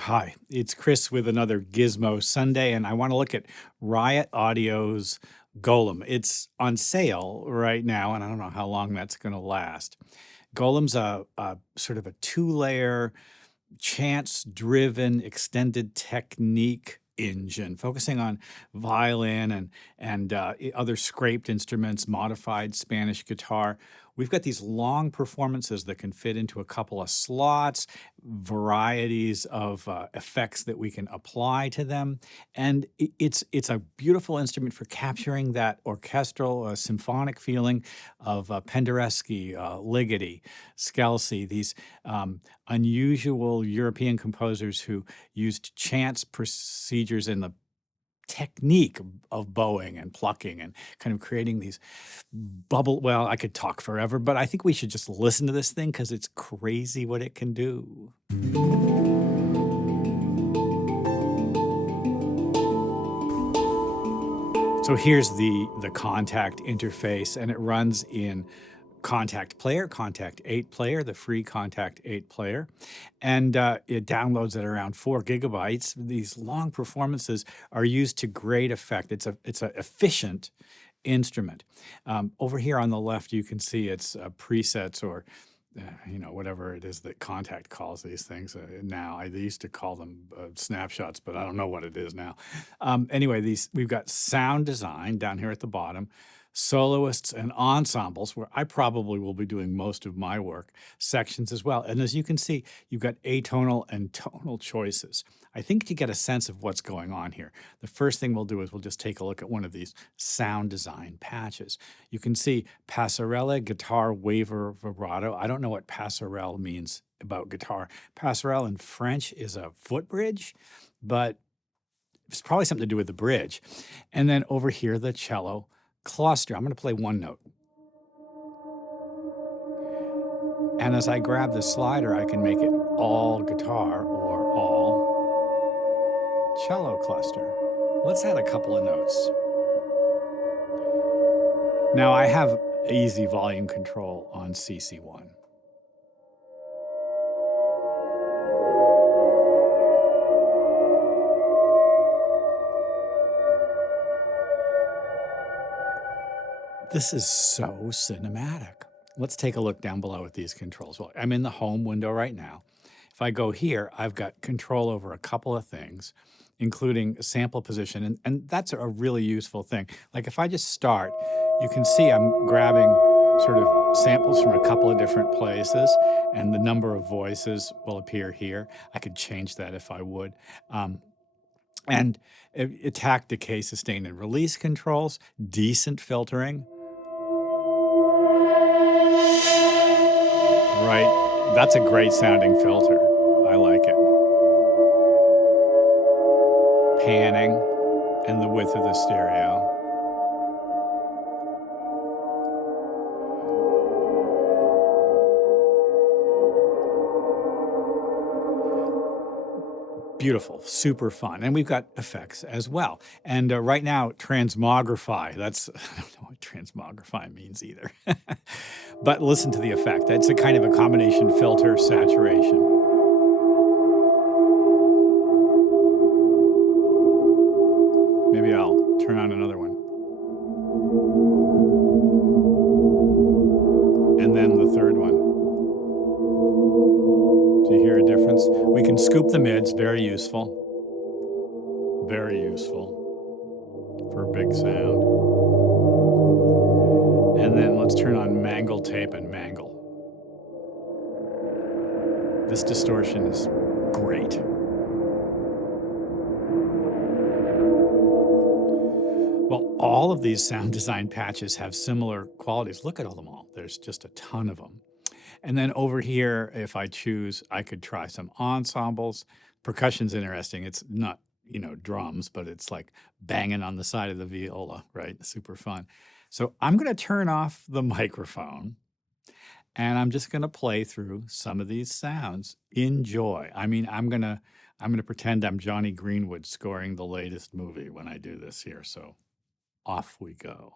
Hi, it's Chris with another Gizmo Sunday, and I want to look at Riot Audio's Golem. It's on sale right now, and I don't know how long that's going to last. Golem's a sort of a two-layer, chance-driven, extended technique engine, focusing on violin and other scraped instruments, modified Spanish guitar. We've got these long performances that can fit into a couple of slots, varieties of effects that we can apply to them, and it's a beautiful instrument for capturing that orchestral, symphonic feeling of Penderecki, Ligeti, Scelsi, these unusual European composers who used chance procedures in the technique of bowing and plucking and kind of creating these well, I could talk forever, but I think we should just listen to this thing because it's crazy what it can do. So here's the Kontakt interface, and it runs in Kontakt Player, Kontakt 8 Player, the free Kontakt 8 Player, and it downloads at around 4 gigabytes. These long performances are used to great effect. It's a efficient instrument. Over here on the left, you can see its presets or whatever it is that Kontakt calls these things now. They used to call them snapshots, but I don't know what it is now. Anyway, we've got sound design down here at the bottom, soloists and ensembles, where I probably will be doing most of my work, sections as well. And as you can see, you've got atonal and tonal choices. I think to get a sense of what's going on here, the first thing we'll do is we'll just take a look at one of these sound design patches. You can see passerelle, guitar, waver, vibrato. I don't know what passerelle means about guitar. Passerelle in French is a footbridge, but it's probably something to do with the bridge. And then over here, the cello cluster. I'm going to play one note. And as I grab the slider, I can make it all guitar or all cello cluster. Let's add a couple of notes. Now I have easy volume control on CC1. This is so cinematic. Let's take a look down below at these controls. Well, I'm in the home window right now. If I go here, I've got control over a couple of things, including sample position, and that's a really useful thing. Like if I just start, you can see I'm grabbing sort of samples from a couple of different places, and the number of voices will appear here. I could change that if I would. And attack, decay, sustain, and release controls, decent filtering. Right, that's a great sounding filter. I like it. Panning and the width of the stereo. Beautiful, super fun. And we've got effects as well. And right now, transmogrify, I don't know what transmogrify means either. But listen to the effect. That's a kind of a combination filter saturation. Maybe I'll turn on another one. And then the third one. Do you hear a difference? We can scoop the mids, very useful. Very useful for a big sound. And then let's turn on mangle tape and mangle. This distortion is great. Well, all of these sound design patches have similar qualities. Look at them all. There's just a ton of them. And then over here, if I choose, I could try some ensembles. Percussion's interesting. It's not, drums, but it's like banging on the side of the viola, right? Super fun. So I'm going to turn off the microphone, and I'm just going to play through some of these sounds. Enjoy. I mean, I'm going to pretend I'm Johnny Greenwood scoring the latest movie when I do this here. So off we go.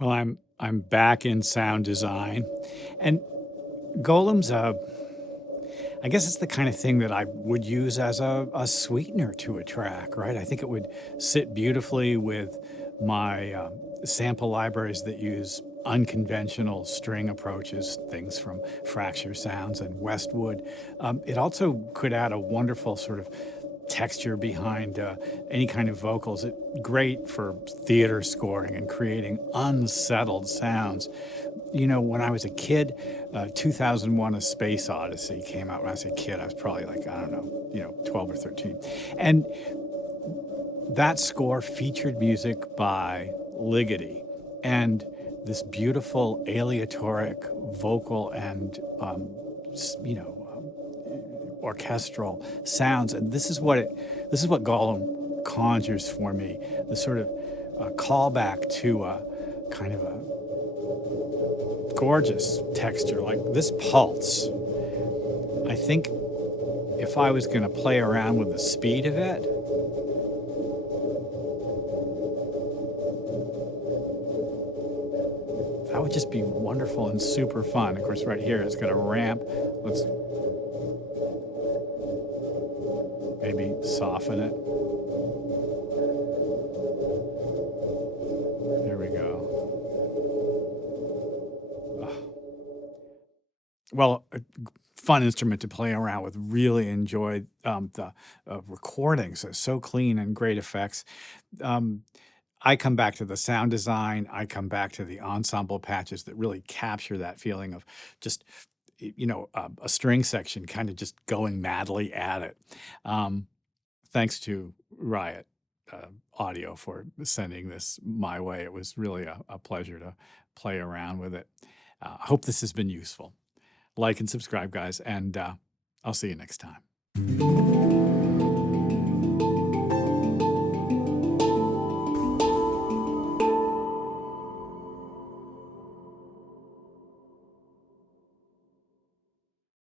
Well, I'm back in sound design, and Golem's I guess it's the kind of thing that I would use as a sweetener to a track, right? I think it would sit beautifully with my sample libraries that use unconventional string approaches, things from Fracture Sounds and Westwood. It also could add a wonderful sort of texture behind any kind of vocals. Great for theater scoring and creating unsettled sounds. You know, when I was a kid, 2001: A Space Odyssey came out. When I was a kid, I was probably like, I don't know, 12 or 13. And that score featured music by Ligeti and this beautiful aleatoric vocal and, you know, orchestral sounds. And this is what Gollum conjures for me, the sort of callback to a kind of a gorgeous texture like this pulse. I think if I was going to play around with the speed of it, that would just be wonderful and super fun. Of course, right here it's going to ramp. Let's maybe soften it. There we go. Well, a fun instrument to play around with. Really enjoyed the recordings. They're so clean and great effects. I come back to the sound design. I come back to the ensemble patches that really capture that feeling of just, a string section kind of just going madly at it. Thanks to Riot Audio for sending this my way. It was really a pleasure to play around with it. I hope this has been useful. Like and subscribe, guys, and I'll see you next time.